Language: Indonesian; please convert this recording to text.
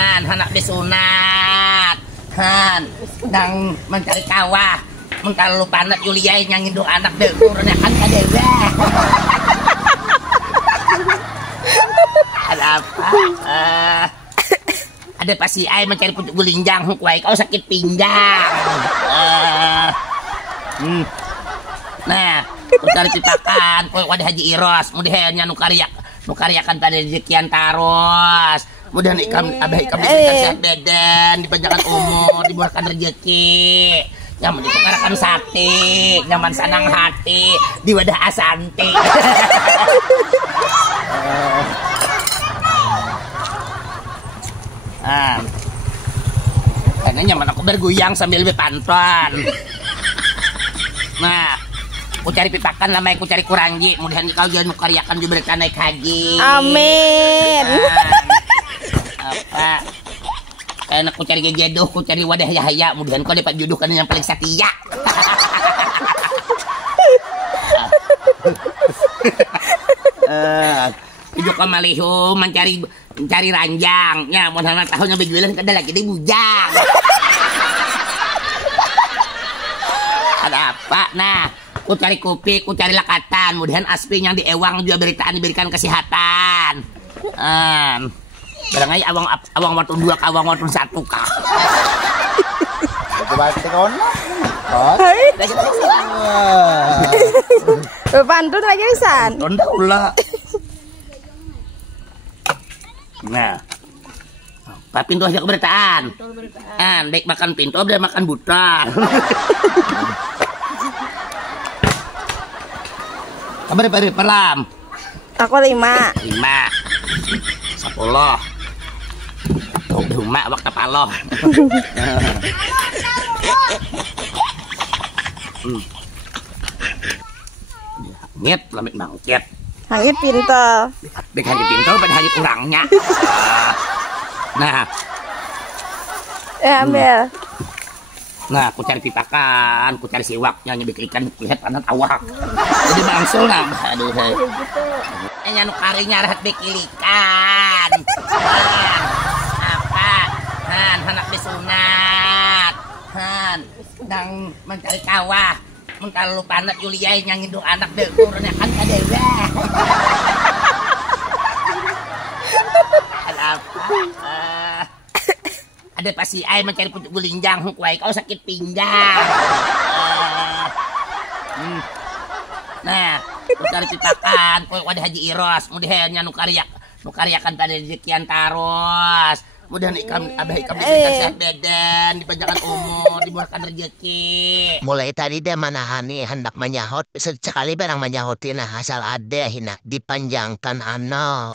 Han, anak disunat. Han, sedang mencari kawah. Mentara lu panat Yulia yang ngindung anak deh, turunnya kan kadewe. Ada apa? Ada pasti ai mencari pucuk gulinjang, kuai kau sakit pinggang. Nah, mencari citakan, kau wadah Haji Iros, mudahannya nukariakan tadi rezekian taros. Mudah nih abah kami sehat badan, dipanjangkan umur, dibuahkan rezeki. Nyaman ditukarakan sate, nyaman sanang hati, di wadah asanti. Karena nyaman aku bergoyang sambil berpantun. Nah, aku cari pipakan lama aku cari kurangi. Mudahan kau jangan karyakan diberikan naik haji. Amin. Apa? Karena aku cari jodoh, aku cari wadah Yahya. Mudahan kau dapat jodoh kan yang paling setia. Hidup kamalihu mencari ranjang. Ya, mudahan tahunnya berjualan kada lagi di bujang. Ada apa? Nah, ku cari kopi, ku cari lakatan. Mudahan asping yang diewang juga diberikan kesehatan. Barangkali awang watun 2 ka awang watun 1 ka. Coba tekon. Pantun lagi San. Tonda ulah. Nah. Pak pintu aja keberitaan. Baik makan pintu, udah makan buta. Kabar pelam. Aku 5. 10. Udah mak waktu paloh. Nyet lamit bangkit. Hangit pintu. Bek haji pintu pada haji kurangnya. Nah. Ambil. Nah, aku cari pipakan, aku cari siwaknya nyebik ikan, lihat pantat awak. Jadi bangsul nah, aduh. Nya nu karinya rahat bekilikan. Apa? Han, anak disunat. Han, sedang mencari kawah. Mentara lu panat Yulia yang ngindung anak deh, turunnya kan kadewe. Ada apa? Ada pasti ai mencari pucuk gulinjang, kuai kau sakit pinggang. Nah, mencari citakan, kau wadah Haji Iros, mudahannya nukariakan tadi rezekian taros. Mudah nih abah kami sehat badan, dipanjangkan umur, dibuahkan rezeki. Mulai tadi dia manahani hendak menyahut, sekali barang menyahutin asal ada hina dipanjangkan anak.